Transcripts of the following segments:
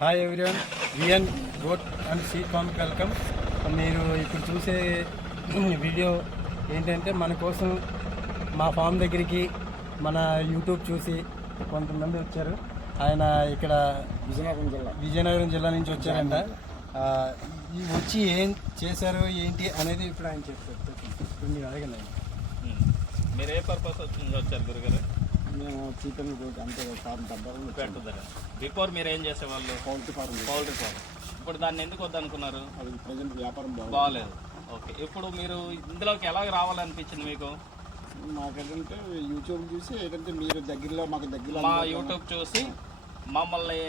Hi everyone, VN goat and sea farm welcome. మీరు ఇప్పుడు చూసే వీడియో ఏంటంటే మన కోసం మా ఫామ్ దగ్గరికి మన యూట్యూబ్ చూసి కొంతమంది వచ్చారు. ఆయన ఇక్కడ విజయనగరం జిల్లా నుంచి వచ్చారంట. వచ్చి ఏం చేశారు ఏంటి అనేది ఇప్పుడు ఆయన చెప్తారు. మీరు అడగండి. మీరు ఏ పర్పస్ వచ్చారు గురుగారు? మేము చికెన్ అంటే ఫార్మ్ డబ్బాలు పెట్టుదర బిఫోర్ మీరు ఏం చేసేవాళ్ళు? Poultry farm. ఇప్పుడు దాన్ని ఎందుకు వద్దనుకున్నారు? అది ప్రజెంట్ వ్యాపారం బాగాలేదు. ఓకే, ఇప్పుడు మీరు ఇందులోకి ఎలా రావాలనిపించింది మీకు? మాకేంటంటే యూట్యూబ్ చూసి ఏంటంటే మీరు దగ్గరలో మాకు దగ్గరలో మా యూట్యూబ్ చూసి మమ్మల్ని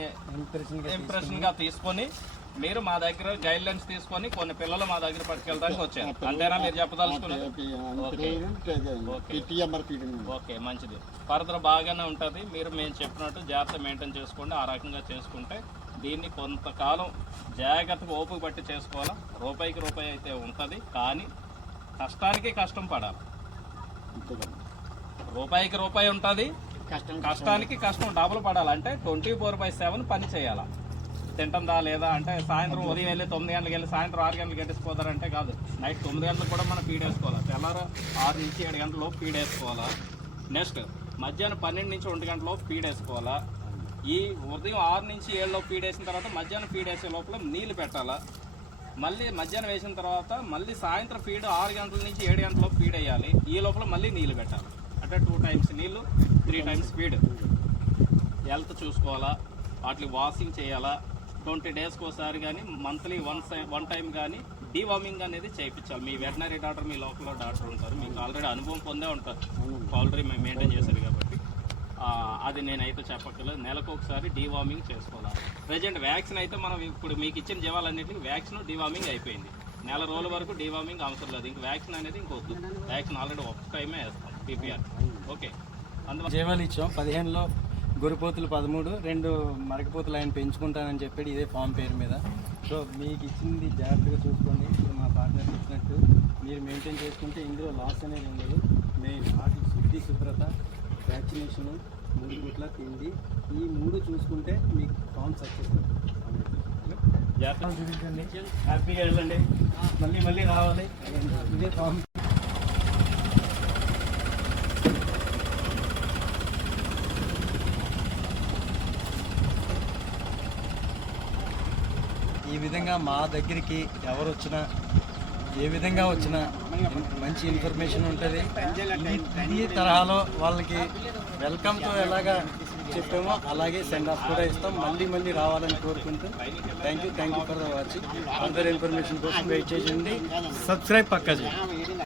ఇంప్రెషన్గా తీసుకొని మీరు మా దగ్గర గైడ్ లైన్స్ తీసుకొని కొన్ని పిల్లలు మా దగ్గర పట్టుకెళ్ళడానికి వచ్చారు. అంతేనా మీరు చెప్పదలుచుకున్నారు? ఓకే, మంచిది. ఫర్దర్ బాగానే ఉంటుంది. మీరు మేము చెప్పినట్టు జాగ్రత్త మెయింటైన్ చేసుకోండి. ఆ రకంగా చేసుకుంటే దీన్ని కొంతకాలం జాగ్రత్తగా ఓపిక పట్టి చేసుకోవాలా. రూపాయికి రూపాయి అయితే ఉంటుంది, కానీ కష్టానికి కష్టం పడాలి. రూపాయికి రూపాయి ఉంటుంది, కష్టానికి కష్టం డబుల్ పడాలి. అంటే 24/7 పని చేయాలా. తింటుందా లేదా అంటే సాయంత్రం ఉదయం వెళ్ళి 9 గంటలకు వెళ్ళి సాయంత్రం 6 గంటలకు గడిచిపోతారంటే కాదు. నైట్ 9 గంటలకు కూడా మనం ఫీడ్ వేసుకోవాలి. తెల్లారు 6 నుంచి 7 గంటల లోపు ఫీడ్ వేసుకోవాలా. నెక్స్ట్ మధ్యాహ్నం 12 నుంచి 1 గంటల లోపు ఫీడ్ వేసుకోవాలా. ఈ ఉదయం 6 నుంచి 7 లోపు ఫీడ్ వేసిన తర్వాత మధ్యాహ్నం ఫీడ్ వేసే లోపల నీళ్ళు పెట్టాలా. మళ్ళీ మధ్యాహ్నం వేసిన తర్వాత మళ్ళీ సాయంత్రం ఫీడ్ 6 గంటల నుంచి 7 గంటల లోపు ఫీడ్ వేయాలి. ఈ లోపల మళ్ళీ నీళ్ళు పెట్టాలి. అంటే 2 టైమ్స్ నీళ్ళు, 3 టైమ్స్ ఫీడ్. హెల్త్ చూసుకోవాలా, వాటిని వాషింగ్ చేయాలా. 20 డేస్కి ఒకసారి కానీ మంత్లీ వన్ టైం కానీ డీవార్మింగ్ అనేది చేయించాలి. మీ వెటనరీ డాక్టర్, మీ లోకల్లో డాక్టర్ ఉంటారు, మీకు ఆల్రెడీ అనుభవం పొందే ఉంటారు. పౌల్ట్రీ మేము మెయింటైన్ చేశారు కాబట్టి అది నేనైతే చెప్పక్కర్లేదు. నెలకు ఒకసారి డీవార్మింగ్ చేసుకోవాలి. ప్రజెంట్ వ్యాక్సిన్ అయితే మనం ఇప్పుడు మీకు ఇచ్చిన జీవాలన్నింటికి వ్యాక్సిన్ డీవార్మింగ్ అయిపోయింది. నెల రోజుల వరకు డీవార్మింగ్ అవసరం లేదు. ఇంక వ్యాక్సిన్ అనేది ఇంకొద్దు. వ్యాక్సిన్ ఆల్రెడీ ఒక టైమే వేస్తాం, పీపీఆర్. ఓకే, అందువల్ల జీవాలు ఇచ్చాం. 15లో గొరిపోతులు 13, 2 మరకపోతులు ఆయన పెంచుకుంటానని చెప్పాడు ఇదే ఫామ్ పేరు మీద. సో మీకు ఇచ్చింది జాగ్రత్తగా చూసుకోండి. ఇప్పుడు మా పార్ట్నర్ ఇచ్చినట్టు మీరు మెయింటైన్ చేసుకుంటే ఇందులో లాస్ అనేది ఉండదు. మెయిన్ వాటి శుద్ధి, శుభ్రత, వ్యాక్సినేషను, 3 గుట్ల తిండి, ఈ 3 చూసుకుంటే మీకు ఫామ్ సక్సెస్. జాగ్రత్త చూపించండి, హ్యాపీగా వెళ్ళండి, మళ్ళీ రావాలి. ఇదే ఫామ్. ఈ విధంగా మా దగ్గరికి ఎవరు వచ్చినా, ఏ విధంగా వచ్చినా మంచి ఇన్ఫర్మేషన్ ఉంటుంది. ఈ తరహాలో వాళ్ళకి వెల్కమ్తో ఎలాగా చెప్పామో అలాగే సెండ్ ఆఫ్ కూడా ఇస్తాం. మళ్ళీ రావాలని కోరుకుంటూ thank you for the watching. Further information కోసం వెయిట్ చేయండి. సబ్స్క్రైబ్ పక్కా చేయండి.